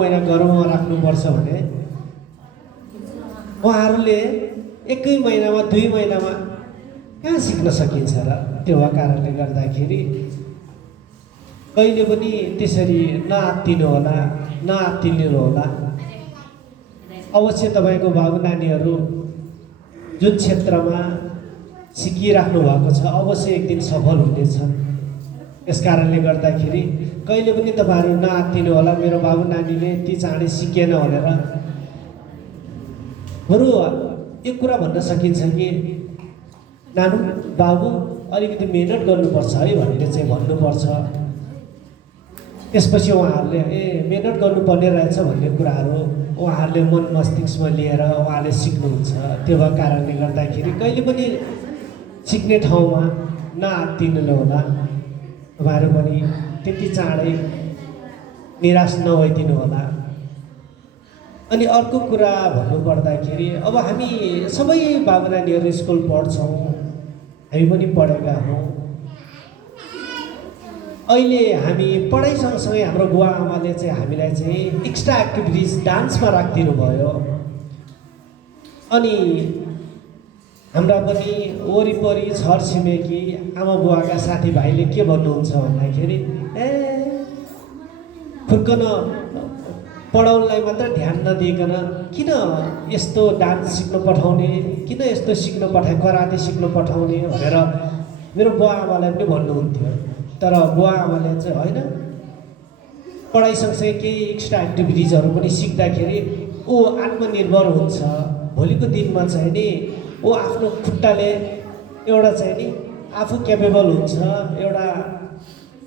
महिना गर्भमा राख्नुपर्छ भने उहाँहरूले 1 महिनामा 2 महिनामा कहाँ सिक्न सकिन्छ र? त्यो कारणले गर्दाखेरि कहिले पनि त्यसरी नआत्तिनु होला, नआत्तिनु होला। अवश्य तपाईँको बाबु नानीहरू जुन क्षेत्रमा सिकिराख्नु भएको छ अवश्य एक दिन सफल हुनेछ। यस कारणले गर्दाखेरि कहिले पनि तपाईँहरू नआत्तिनु होला, मेरो बाबु नानीले यति चाँडै सिकेन भनेर। बरु यो कुरा भन्न सकिन्छ कि नानु बाबु अलिकति मेहनत गर्नुपर्छ है भनेर चाहिँ भन्नुपर्छ। त्यसपछि उहाँहरूले मेहनत गर्नुपर्ने रहेछ भन्ने कुराहरू उहाँहरूले मन मस्तिष्कमा लिएर उहाँले सिक्नुहुन्छ। त्यो भएको कारणले गर्दाखेरि कहिले पनि सिक्ने ठाउँमा नआत्तिनु होला। तपाईँहरू पनि त्यति चाँडै निराश नभइदिनु होला। अनि अर्को कुरा भन्नुपर्दाखेरि अब हामी सबै बाबु नानीहरू स्कुल पढ्छौँ, हामी पनि पढेका हौँ। अहिले हामी पढाइ सँगसँगै हाम्रो बुवा आमाले चाहिँ हामीलाई चाहिँ एक्स्ट्रा एक्टिभिटिज डान्समा राखिदिनु भयो। अनि हाम्रा पनि वरिपरि छरछिमेकी आमा बुवाका साथीभाइले के भन्नुहुन्छ भन्दाखेरि फुर्कन पढाउनलाई मात्र ध्यान नदिइकन किन यस्तो डान्स सिक्न पठाउने, किन यस्तो सिक्न पठाए, कराते सिक्न पठाउने भनेर मेरो बुवा आमालाई पनि भन्नुहुन्थ्यो। तर बुवा आमाले चाहिँ होइन, पढाइ सँगसँगै केही एक्स्ट्रा एक्टिभिटिजहरू पनि सिक्दाखेरि ऊ आत्मनिर्भर हुन्छ। भोलिको दिनमा चाहिँ नि ऊ आफ्नो खुट्टाले एउटा चाहिँ नि आफू क्यापेबल हुन्छ, एउटा